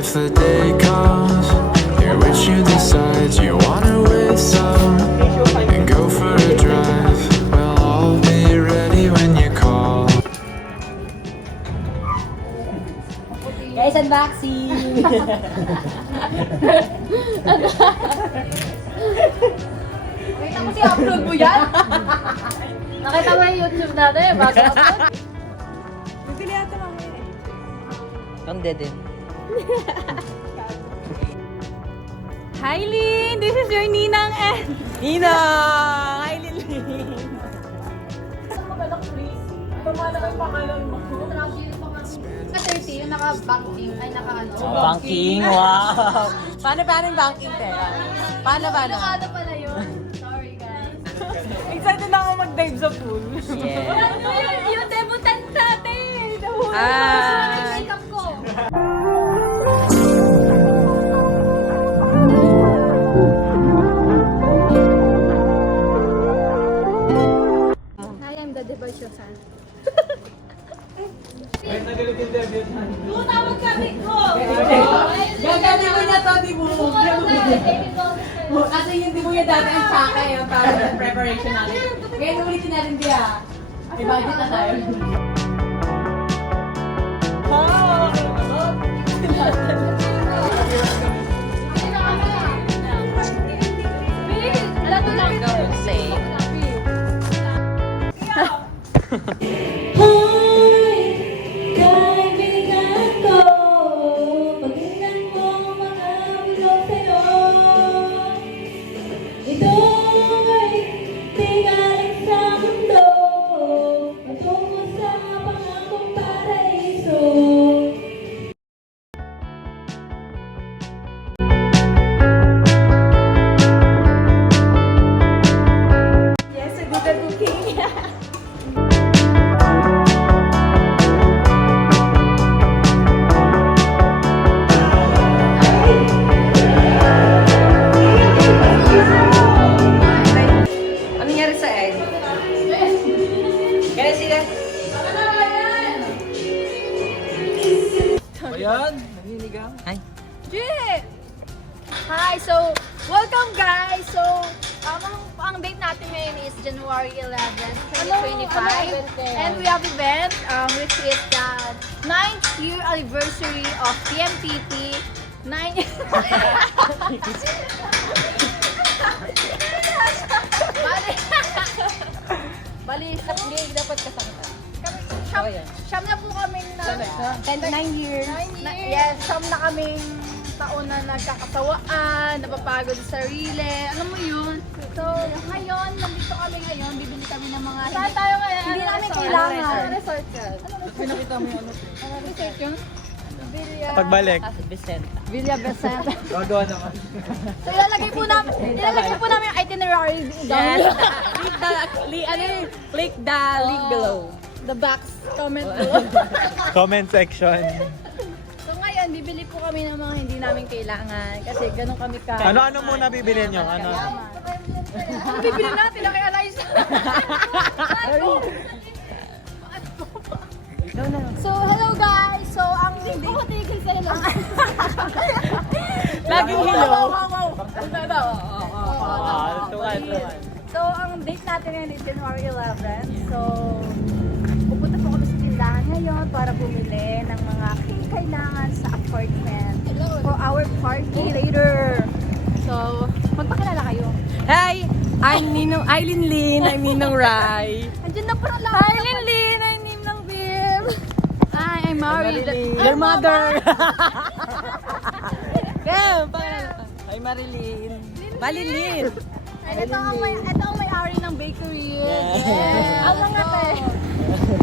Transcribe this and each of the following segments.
If the day comes in which you decide you wanna wake up and go for a drive, well, I'll be ready when you call. Guys, unboxing! Wait, ako si-upload mo yan? Nakita mo yung YouTube natin, bago upload. Bibili ata mamaya eh. Ang din. Hi, Lynn! This is your Ninang and... Ninang! Hi, Lily! Sa 30, yung naka-banking, ay naka-ano. Banking, wow! Paano yung banking, te? Paano? Ano pala yun? Sorry, guys. Excited na ako mag-dive sa pool. Yeah. Yung debutant natin! Nahuli Ah. yung makeup ko. I am the devotion. Gagaling mo na to, di mo? Kasi yung di mo yung dati ang tsaka yung para sa preparation natin. Ngayon ulitin natin diya. May budget na tayo. Yes, I did the cooking. Ano nangyari sa egg? Kaya sila? Ayan, naninigang. Ay. Hi! So, welcome guys! So, ang date natin ngayon is January 11, 2025. And we have event which is the 9th year anniversary of TMTP. 9 Bali, dapat kasama. Siyam na po kami na 9 years. yes, siyam na kaming taon na nagkakasawaan, napapagod sa sarili. Alam mo yun? So, ngayon, nandito kami ngayon, bibili kami ng mga... Saan tayo ngayon? Hindi namin kailangan. Resort ka. Pinakita mo yung ano. Ano resort yun? Villa... Pagbalik. Vicenta. Villa Vicente. Gagawa naman. So, ilalagay po namin yung itinerary down. Click the link below. The box comment below. Comment section. So ngayon, bibili po kami ng mga hindi namin kailangan kasi ganun kami ka. Ano muna bibili nyo? Ano? Ano bibili natin? Naki-Eliza. So, hello guys! So, ang hindi ko tigil sa hello. Laging hello. Tukan. So, ang date natin ngayon is January 11. So, pupunta po kami sa tindahan ngayon para bumili ng mga kailangan sa apartment for our party later. So, magpakilala kayo. Hi! I'm Ninong Aileen Lin. I'm Ninong Rai. Andiyan na po ang lahat. Hi, Lin! I'm Ninong Bim. Hi, I'm married. Their mother. Kem, Hi, Marilyn. Marilyn. And ito ang may-ari ng bakery. Yes. Ang mga te.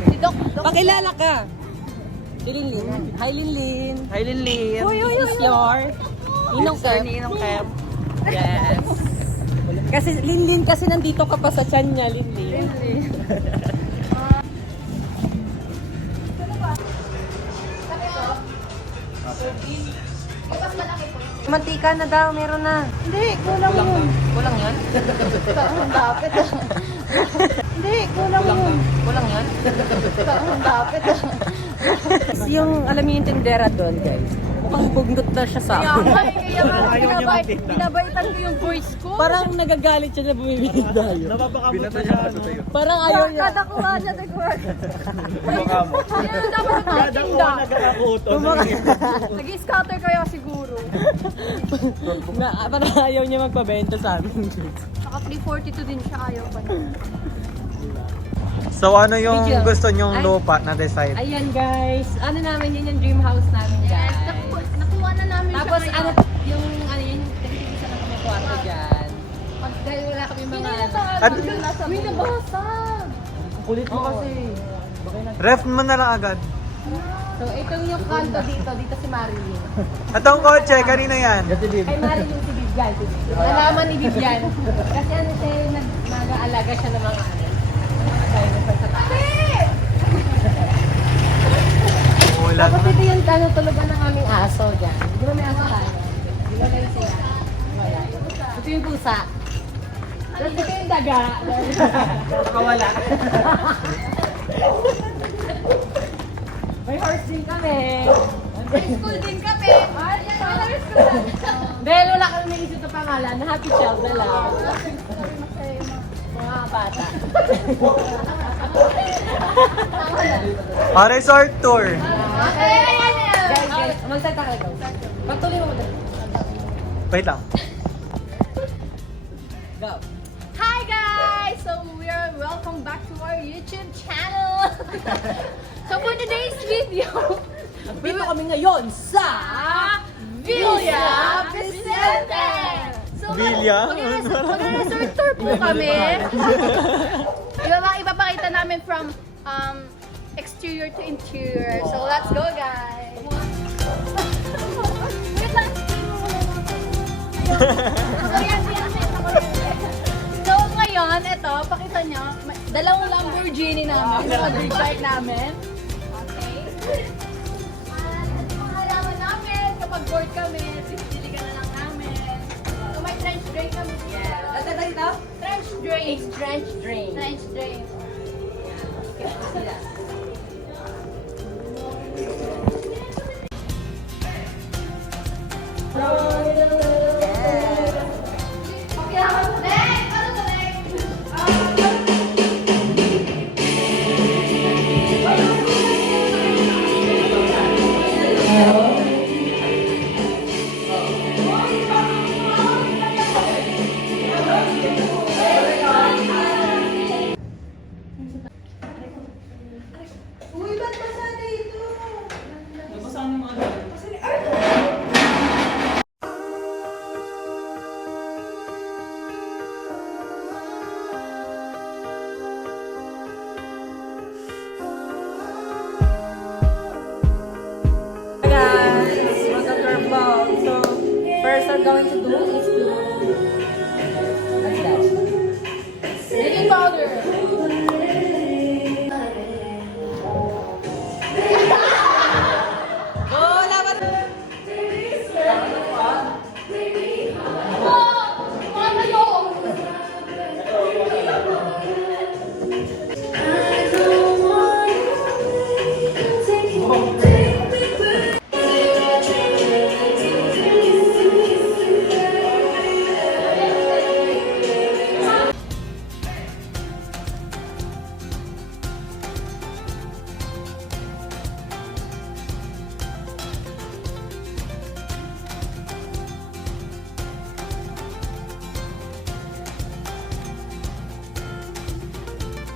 Si Doc. Pakilala ka. Si Linlin. Hi, Linlin. Hi, Linlin. This is your Ninong Kem. Ninong Kem. Yes. Kasi Linlin kasi nandito ka pa sa tiyan niya, Linlin. Mantika na daw, meron na. Hindi, kulang yun. Kulang yun? Ang dapit ah. Hindi, kulang yun. Kulang yun? Ang dapit ah. Yung, alam niyo yung tindera doon, guys. Mukhang bugnot na siya sa Kaya akin. nga, kaya nga, Ayaw niya magtinda. binabaitan ko yung voice ko. Parang nagagalit siya na bumibili tayo. Napapakamot na siya. Parang ayaw niya. Kada kuha siya, nagkuha. Napapakamot. Ayun, dapat Kada nagtinda. kuha nagkakakuto. Nag-scatter kaya siguro. Parang ayaw niya magpabenta sa amin. Saka 342 din siya, ayaw pa niya. So ano yung Video. gusto nyong Ay. lupa na decide? Ayan guys, ano namin yun yung dream house namin guys. Nakuha na namin Tapos siya ano, yung ano yun, isa na kami kwarto dyan. Dahil wala kami mga... At- May nabasag. Kulit mo kasi. Ref mo na lang agad. So ito yung kanto dito si Marilyn. At ang kotse, kanina yan. Kay Marilyn si Vivian. Nalaman ni Vivian. Kasi ano siya, nag-aalaga siya ng mga ano. Mga dinosaur sa taas. Wala. Tapos ito yung ano, tulugan ng aming aso dyan. Di ba may aso tayo? Di ba kayo sila? Wala. Ito yung pusa. Tapos ito yung daga. Nakawala. May horse din kami. May school din kami. May school. Dahil wala kami naisip na pangalan, na Happy Child na lang. Mga bata. Resort tour. Guys, magsalita ka ito. Pagtuloy mo mo. Wait lang. Go. Hi guys! So we are welcome back to our YouTube channel. So for today's video, Dito kami ngayon sa... Villa Vicente! So Villa? mag-resort tour po kami. Ipapakita namin from exterior to interior. So let's go guys! Wait lang! So ngayon, ito, pakita nyo, dalawang Lamborghini namin, mga big bike namin. Okay. At mga halaman namin, kapag bored kami, sinidiligan na lang namin. So may trench drain kami dito. Ano tayo ito? Trench drain. Trench drain. Trench drain. Sila. Okay, next! Ano to next? Guys, magka-curveball. So, first I'm going to do is to... What's that? Baking powder. Oh, laban!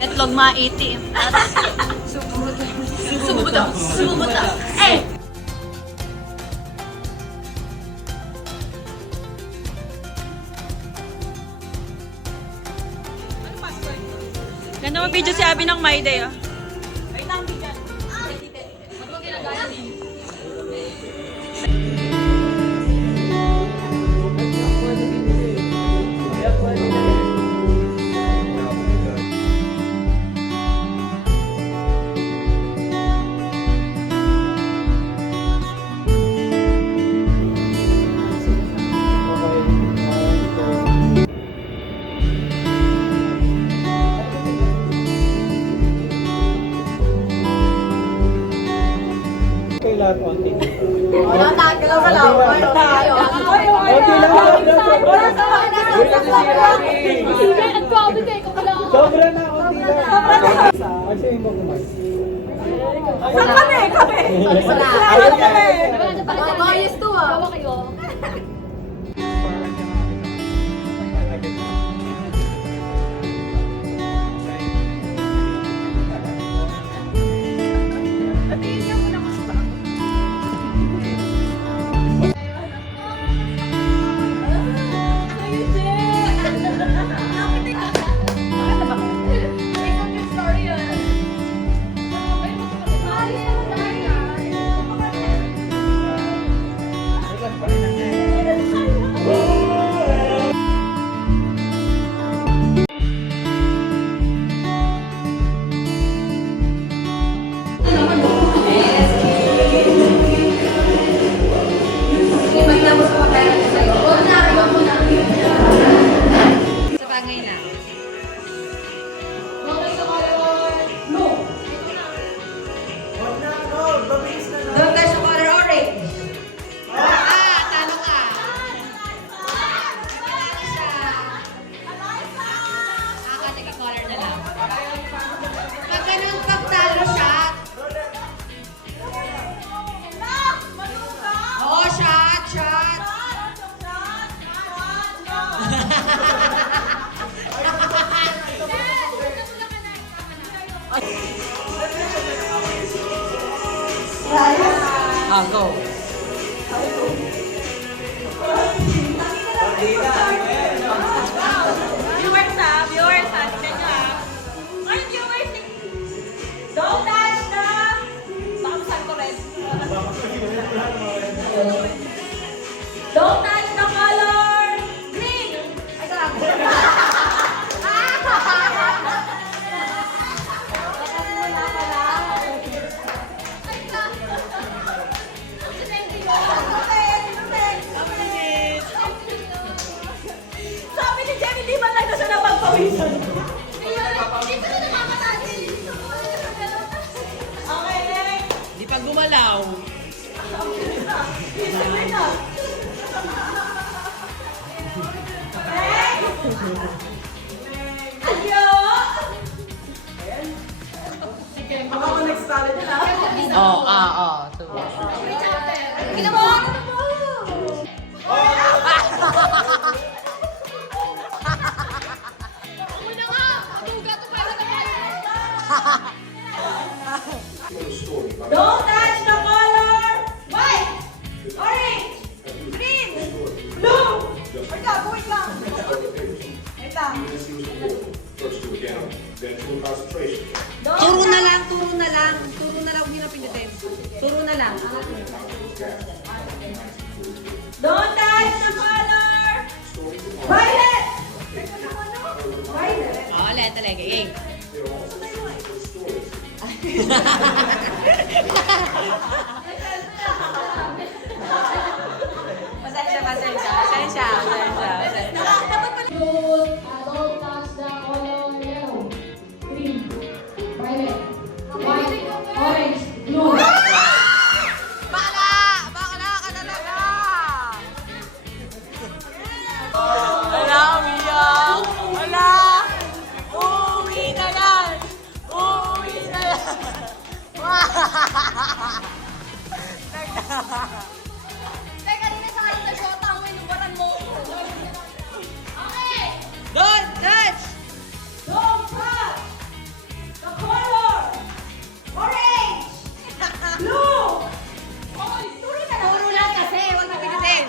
Itlog maitim. Sumubuta. Sumubuta. Eh! Ganda mo video si Abby ng My Day, ah. Kay lahat konti. Wala tayo lang sa lawa. Sobra na, konti lang. Kasi yung magumay. Saan kami? Kami! Ayun kami. Bias to ah. Sa bagay na. Don't touch the color orange. Talo ka. Teka, color na lang. Pag ganun, pag talo shot. Oo, shot, shot. Go. Viewers ha, tignan nyo ha. Ay, viewers! Don't touch the... Baka masabi ko rin. Don't touch the color green! Ay, sarap. Sabi ni Jem, hindi man lang na siya napagpawisan. Okay, next. Di pa gumalaw. Oo. Don't touch the color white, orange, green, blue. Wait lang, wait lang. Wait lang. First to a down, then to a concentration. Turo na lang. Turo na lang, huwag niyo na pinutin. Turo na lang. Don't touch the color violet. Violet. Ulit, talaga. Pasensya. Bakla ka talaga. Wala, umiyak. Wala. Uuwi na yan. Don't touch the color orange, blue. Turo lang kasi, huwag na pinutin.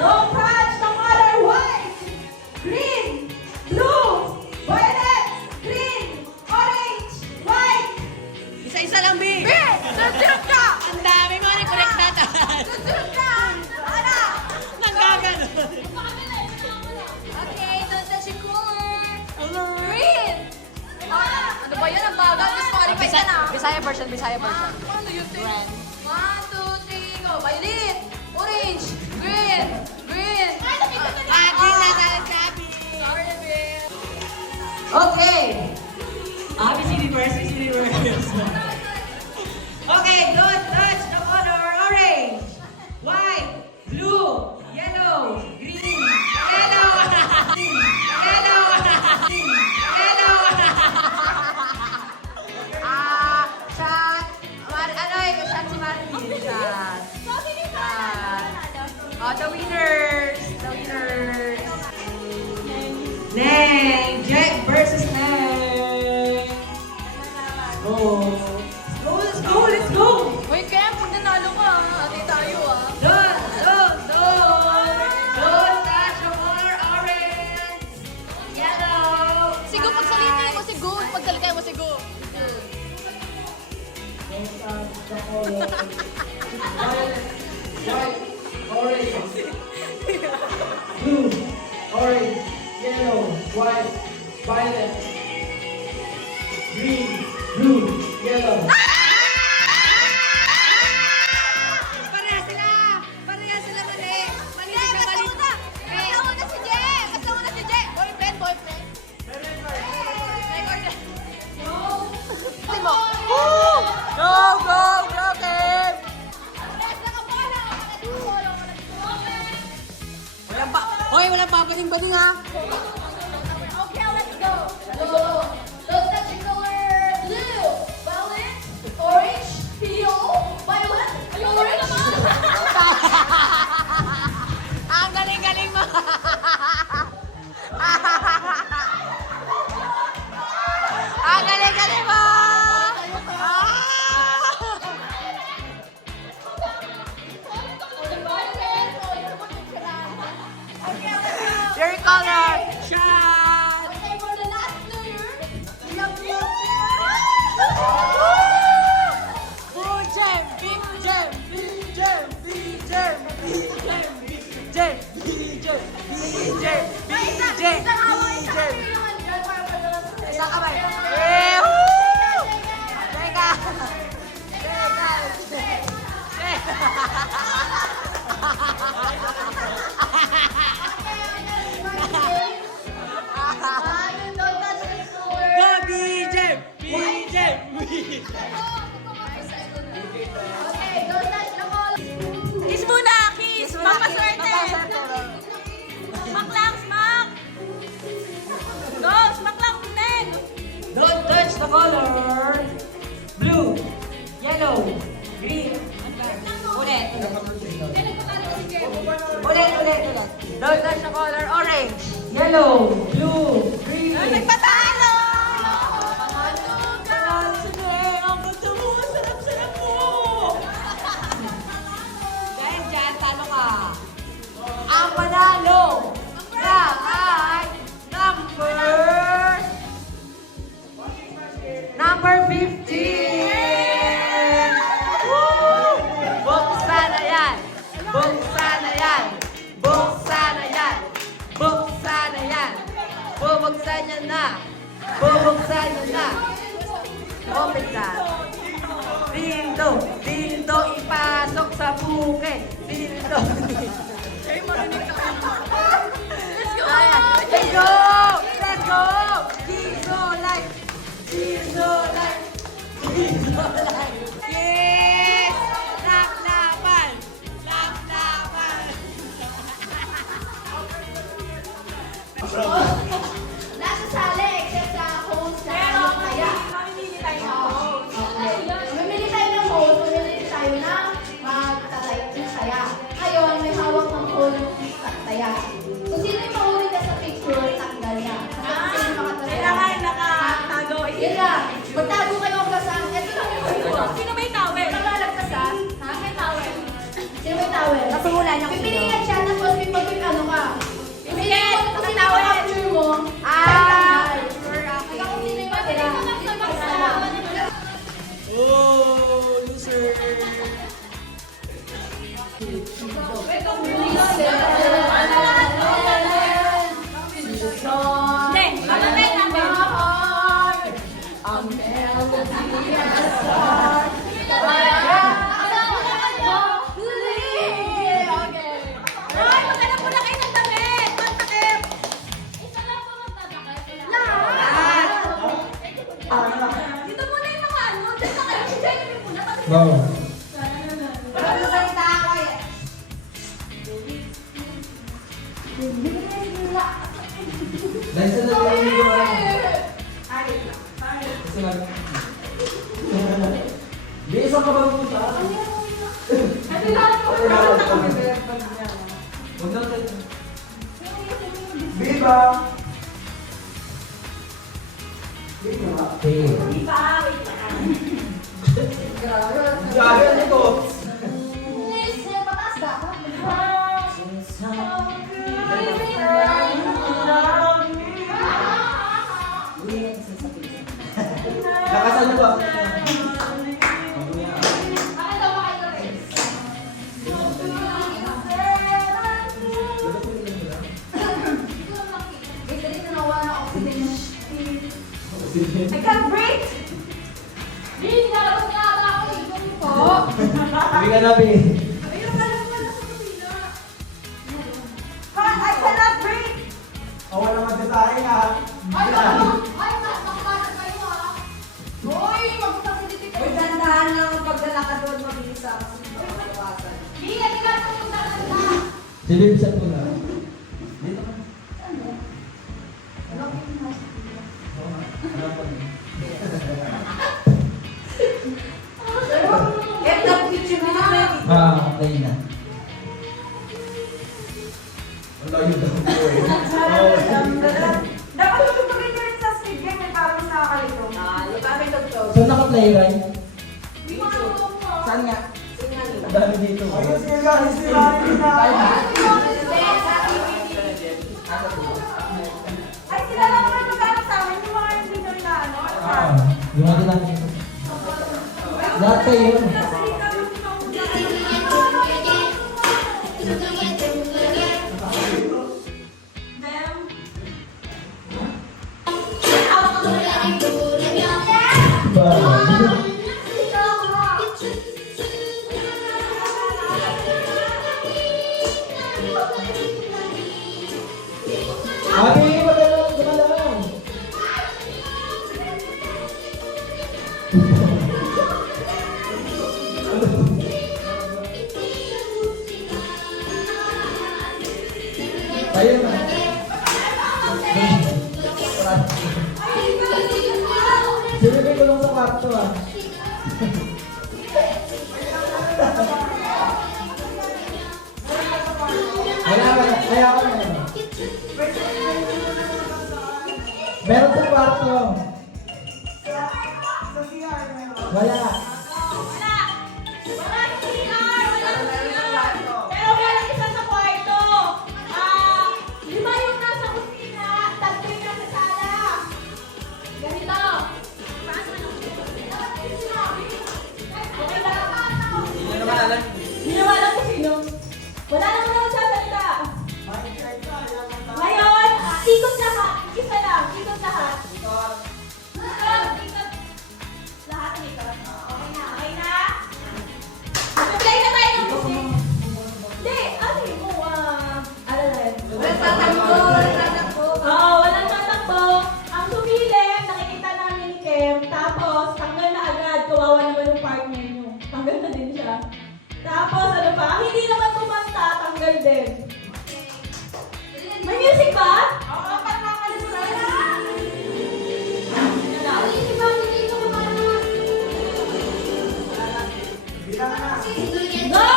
Don't touch the color white, green, blue, violet, green, orange, white. Isa-isa lang, B. Susunod ka! Ang dami mo ni correct natin. Susunod ka! Ano? Nanggagano. Okay, don't touch the color. Green! Ano ba yun? Ang bagal. Disqualify ka na. Bisaya version. Ano yun? 1, 2, 3, go. Violet, orange, green. Green na sabi. Sorry, babe. Okay. Miss Universe. Okay, don't touch the color orange, white, blue, yellow, green, yellow, green, yellow, green, yellow. Shot. Shot si Martin. Shot. Oh, the winners. Neng. Jack versus Neng. Let's go. Uy, Kem, kung nanalo ka, ate tayo ah. Don't touch the color orange. Yellow. Sigo, pagsalitin mo si Go. Pagsalitin mo si Go. Blue, orange, yellow, white, violet, green, blue, yellow. Pareha sila mali. Mali siya, mali. Kasama na si Jay. Boyfriend. Go, Kim! Walang babaling-baling ha! Okay, let's go. Don't touch the color blue, violet, orange, teal, violet, orange. Ang galing-galing mo! Ang galing-galing mo! Your color! Shot! Okay, for the last player, we have Blue Jam! Big Jam! Big Jam! Big Jam! Big Jam! Big Jam! Big Jam! Big Jam! Big Jam! Big Jam! Isang kamay! Woo! Teka! Don't touch the color. Go BJ! BJ! Okay, don't touch the color. Kiss muna, kiss. Pampaswerte. Smack lang, smack. Go, smack lang, Neng. Don't touch the color blue, yellow, green. Ulit. Don't touch the color orange, yellow, blue, green. Nagpatalo! Ang ganda mo, sarap-sarap mo. Dahil dyan, talo ka. Ang panalo na ay number 15. Woo! Buksan na yan. Buksan na yan. Buksan na yan. Buksan na yan. Bubuksan niya na. Bubuksan niya na. Open ka. Dildo, ipasok sa buke. Dildo. Let's go! Let's go! Gizo life! Gizo life! Gizo life! Yes! Laklapan! Laklapan! Nasa sala except sa host na kaya. Mamimili tayo ng host. Mamili tayo ng host, mamili tayo ng magtatay ng saya. Ngayon, may hawak ng host ng saya. Wow. Dahil sa naging ko Di, isang ka ba pumunta? Huwag na tayo. Viva! Viva! Grabe ano to? Nakasan niyo ba? I can't breathe! Hindi ka namin. I cannot breathe! Wala magsasahin ha. Uy, dandahan lang ang paglalakad doon mabilis ako. Silip sa tula. Dito ka. Get the picture na namin. Tayo na. Wala yun daw po eh. Dapat tutugin nyo rin sa speed game eh, para mas nakakalito. So naka-play right? Saan nga? Ang dami dito. Ayun sila! Ay, sila lang naman maghanap sa amin, yung mga hindi nyo na ano. Yung mga natin. Lahat kayo. Ate, magalang. Tayo na. Silipin ko lang sa kwarto ah. Wala. Kaya ako na. Meron sa kwarto. Wala. Pero meron isa sa kwarto. 5 yung nasa kusina, 3 yung nasa sala. Ganito. Hindi naman alam kung sino. Wala naman ako sasalita. Ngayon, ikot lahat. Isa lang, ikot lahat. Ikot. Lahat ng ikot. Okay na, okay na. Mag-play na tayo ng music. Hindi, ano mo, alalan. Walang tatakbo, walang tatakbo. Ang sumilip, nakikita namin ni Kem, tapos tanggal na agad, kawawa naman yung partner nyo. Tanggal na din siya. Tapos ano pa, hindi naman kumanta, tanggal din. May music ba? Oo, pagkakalimutan na. Hindi ba, hindi ko kumana. Go!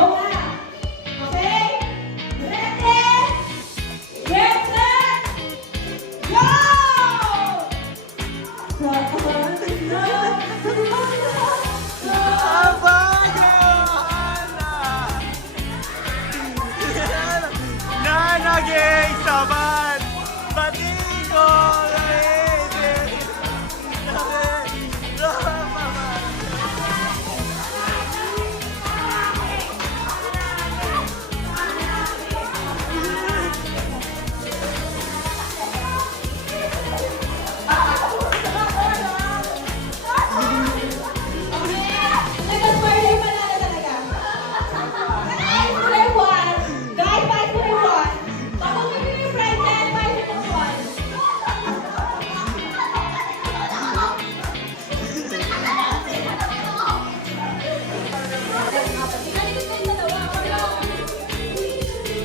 Go na! Okay? Ready? Get set! Go! Nanagay saban! Batigo!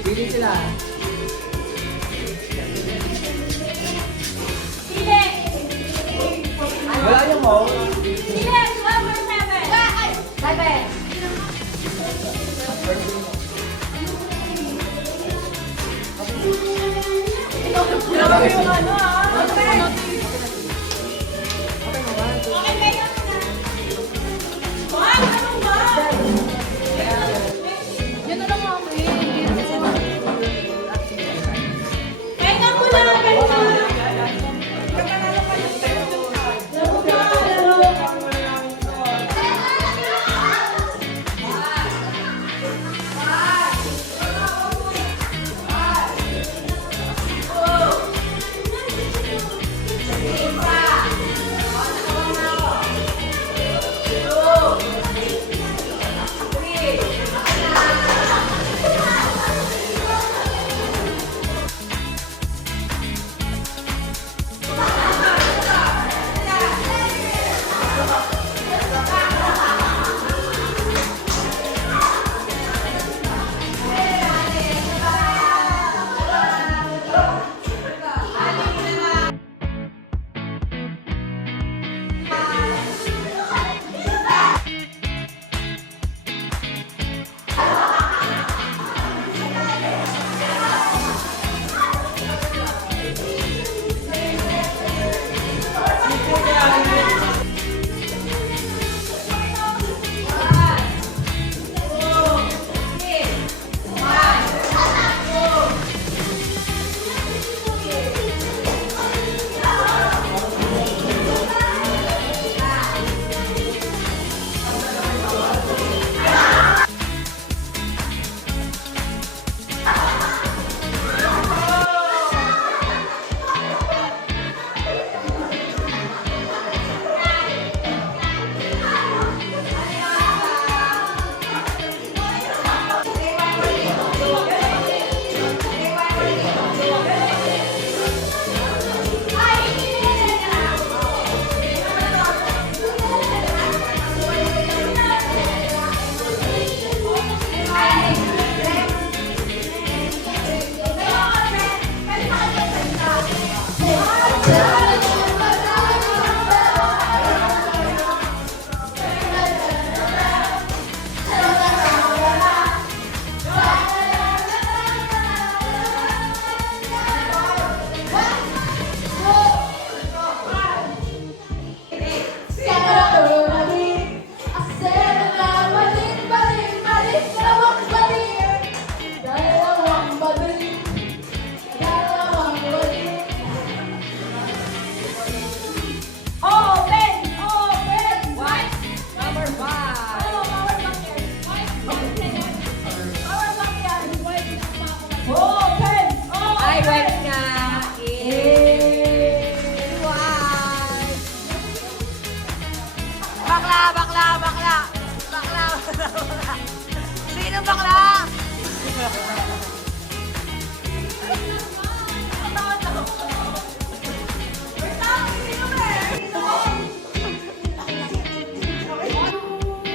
Pili sila. Wala yung mo.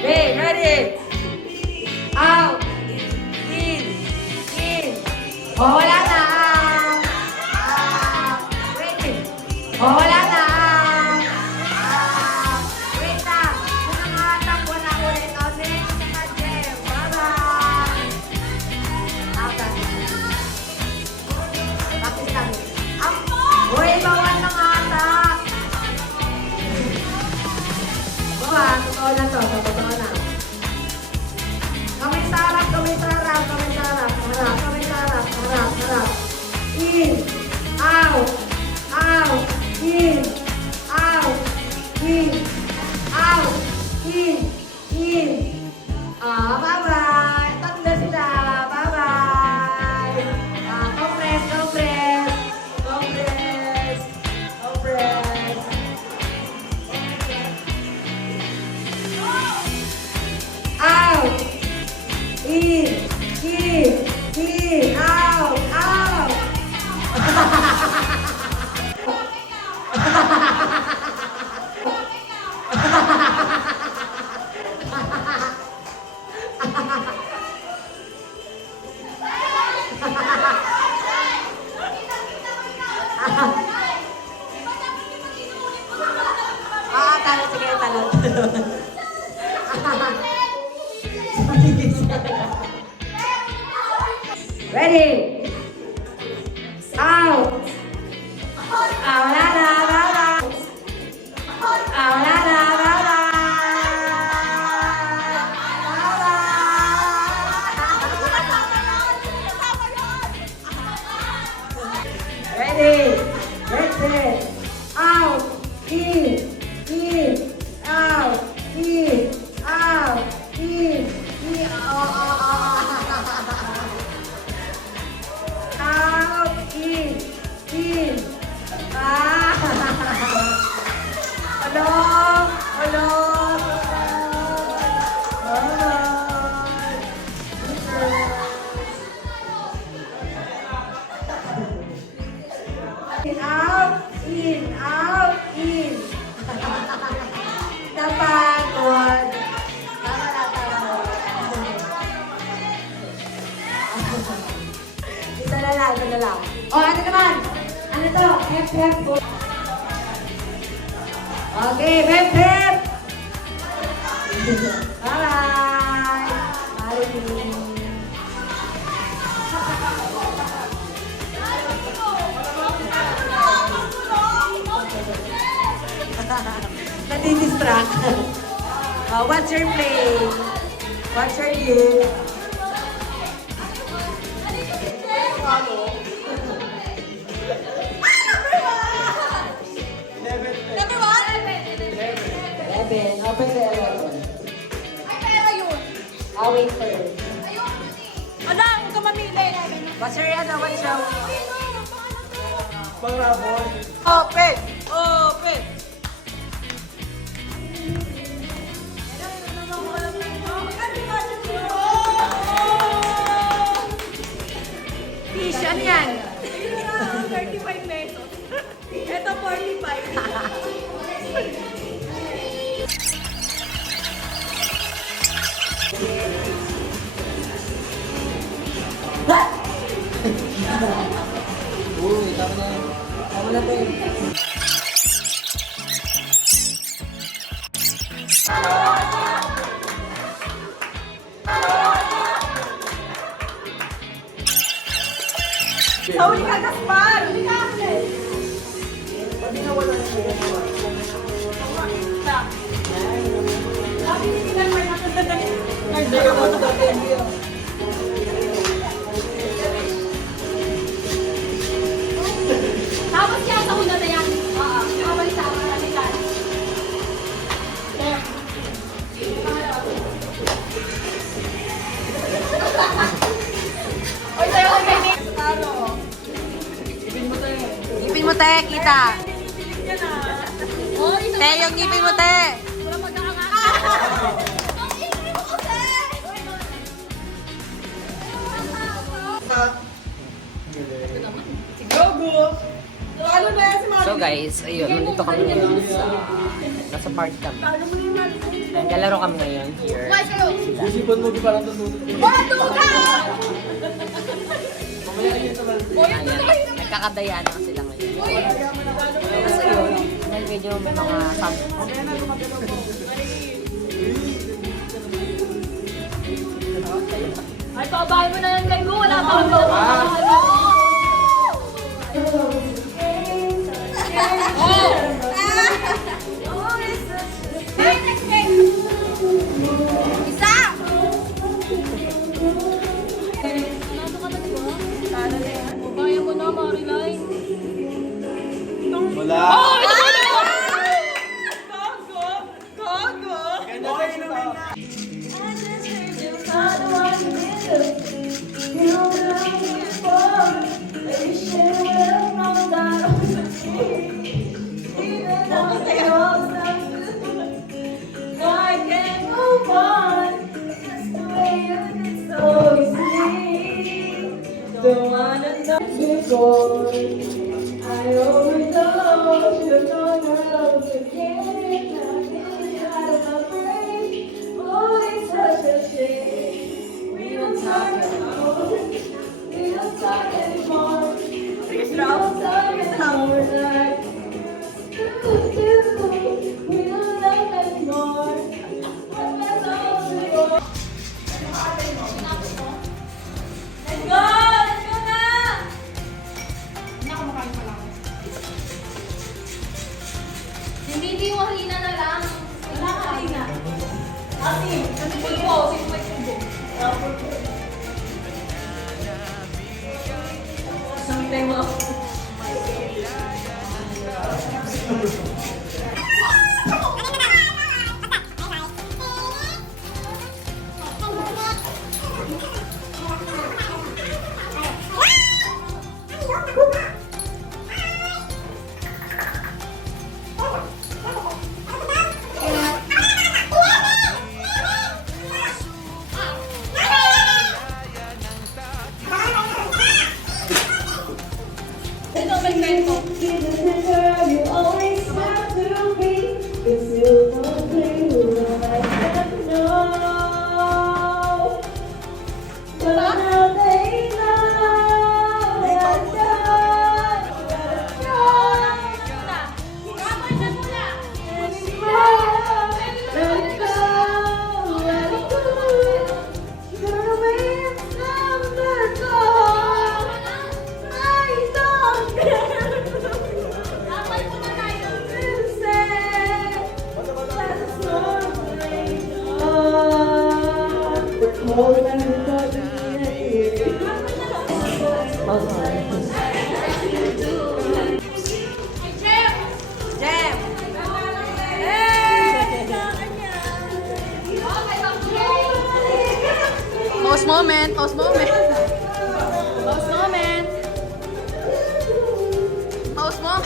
Okay, ready? Out. In. Oh, wala na. Ready? Oh, wala na. Wait lang. Kung nangatang, wala ulit. O, next na, Jem. Bye-bye. Ready? Out! Wala na, wala na! Wala na, wala na! Ready? Get set! Out! In! Out! Out! In! Out! In! Hello! Hello! Out! In! Napagod! Tama na, tama na. Isa na lang, isa na lang. O, ano naman? Ano to? Hep. Okay, hep. Bye! Bye! Nadidistract. What's your play? What's your gift? Eleven. Open the 11. I'll wait first. Ano? Huwag ka mamili. What's your ano? What's your... Pangrabon. Open! Open! Fish, ano yan? 35 pesos. Ito 45. Uy, tama na. Tama na to. Huli ka, Gaspar! Huli ka! Sabi ni Tilan, may tapos yan, sa una na yan. Kabalik sa mga nalitan. Oy, tayo ko kay Ngipin mo, te. Kita. Te, yung ngipin mo, te. wala mag-aanga. So guys, ayun, nandito kami ngayon sa nasa park kami. Naglalaro kami ngayon here. Isipan mo, di parang tutulog. Ayan, nagkakadayaan na sila ngayon. Kasi yun, may medyo may mga Ay, pabahay mo na yan kay Gu. Wala pa akong Wala. Don't wanna know before I overdose. You don't know again. Out of my brain. Oh, it's such a shame. We don't talk anymore. We don't talk anymore. We don't talk anymore. Like we don't love anymore. What was all before? Let's go! nakikita yung mga... Pause moment, pause moment. Pause moment. Pause moment.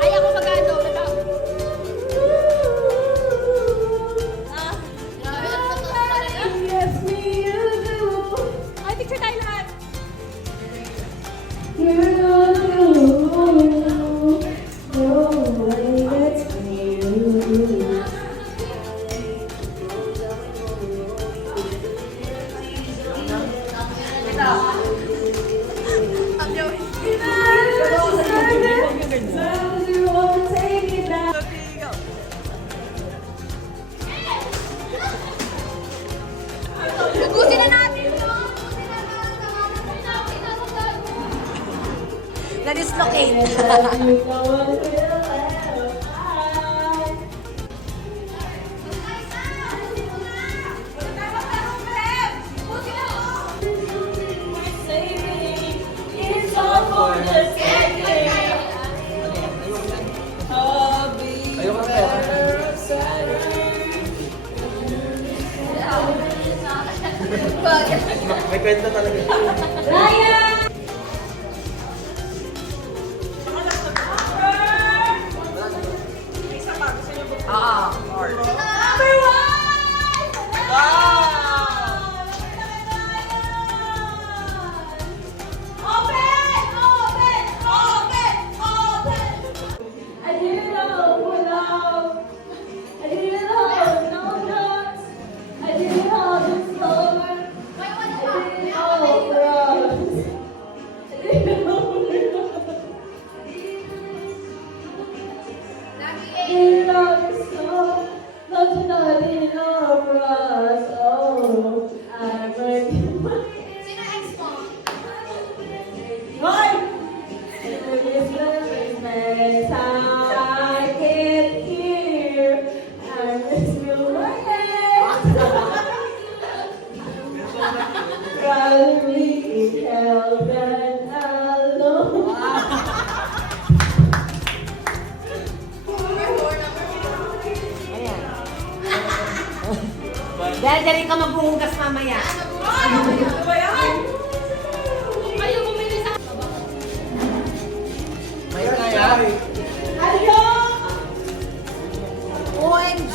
Ay, ako mag-ano. Ay, picture tayo lahat. Ubusin na natin ito! Na-dislocate. May kwento talaga. Dahil dali ka maghuhugas mamaya. May nangyayari. OMG!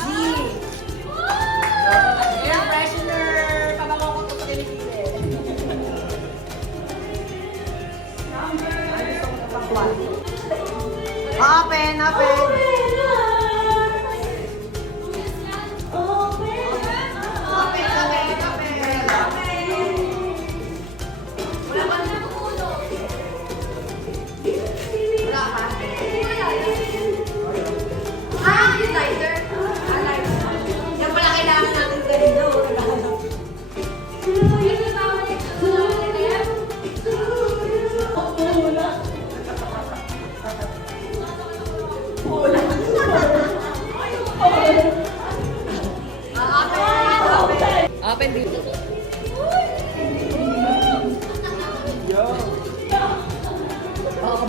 Air freshener! Pabango ko ito sa kilikili. Open! Open! Open dito.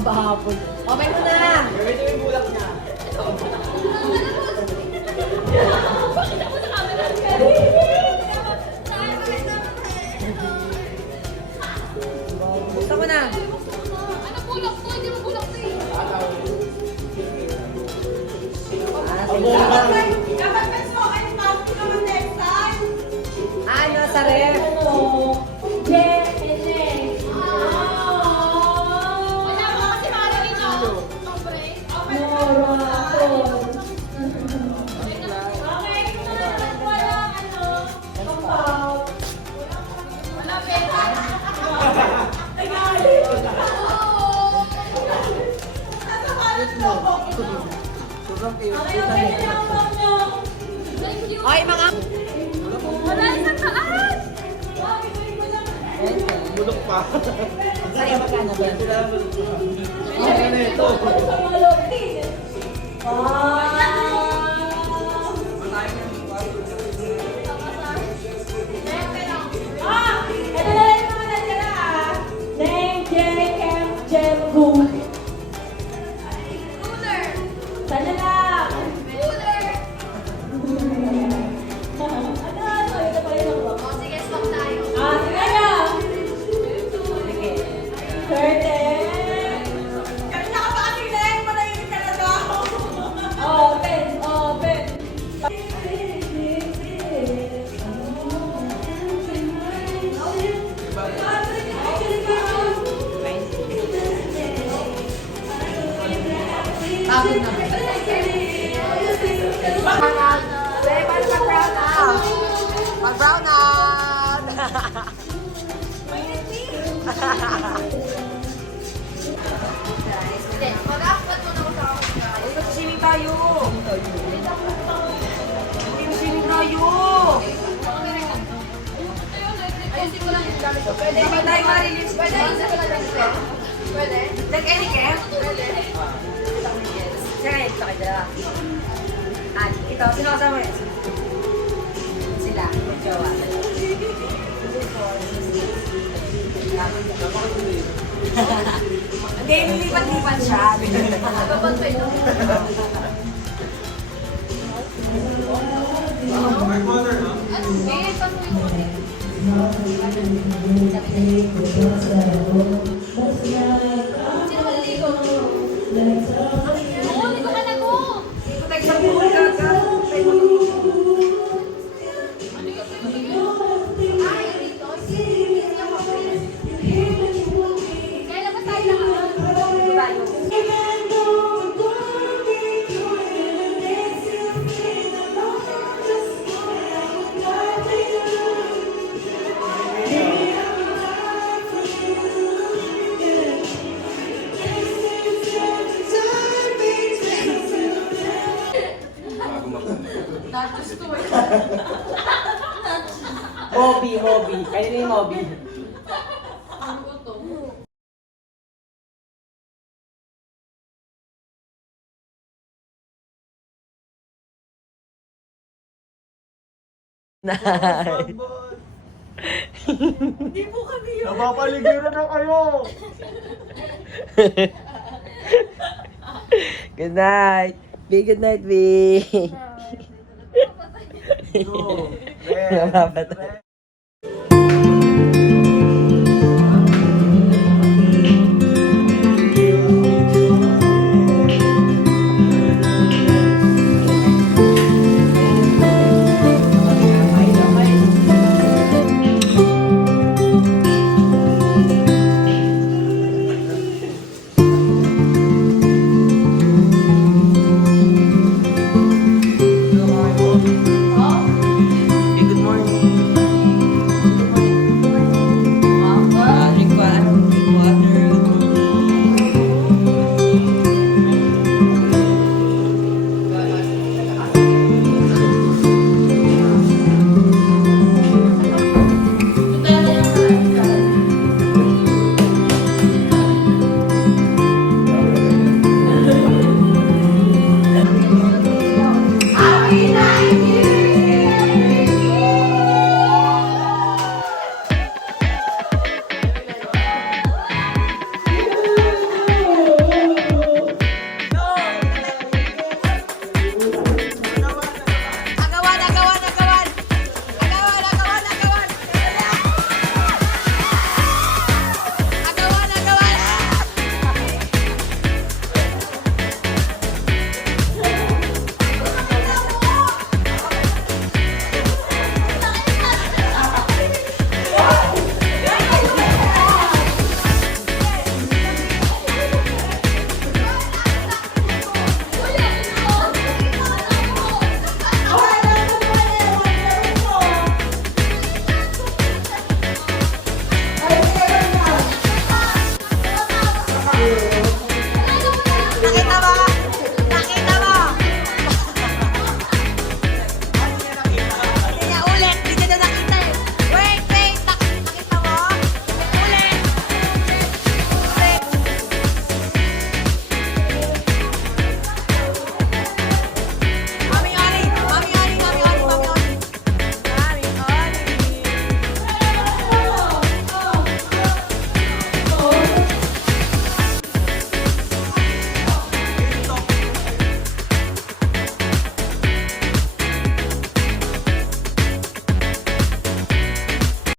bahapon. Okay mo na! Ito yung bulak niya. Gusto ko na! Ano sa ref? Okay, mga... Bulok pa. Sa'yo, magkano ba? Ano na ito? Mag-brown out! Swimming tayo! Swimming tayo! Ayusin ko lang yung gamit ko. Pwede ba tayo ma-release? Pwede ayusin ko lang yung gamit. Pwede? Nag-any camp? Pwede. Sira ito kayo dalawa. Ito, sino kasama yun? Sila, magjawa. Hindi, nilipat-lipat siya. Kapag pa ito. Ngayon, pasuin mo din. Sino maliligo? Oo, ligo ka na go! Ito tayo sa buhay ka. Ay, dito. Hindi niya ma-print. Kailan ba tayo Hobby. Kaya na yung hobby. Napapaligiran na kayo! Good night. Good night, B. Red.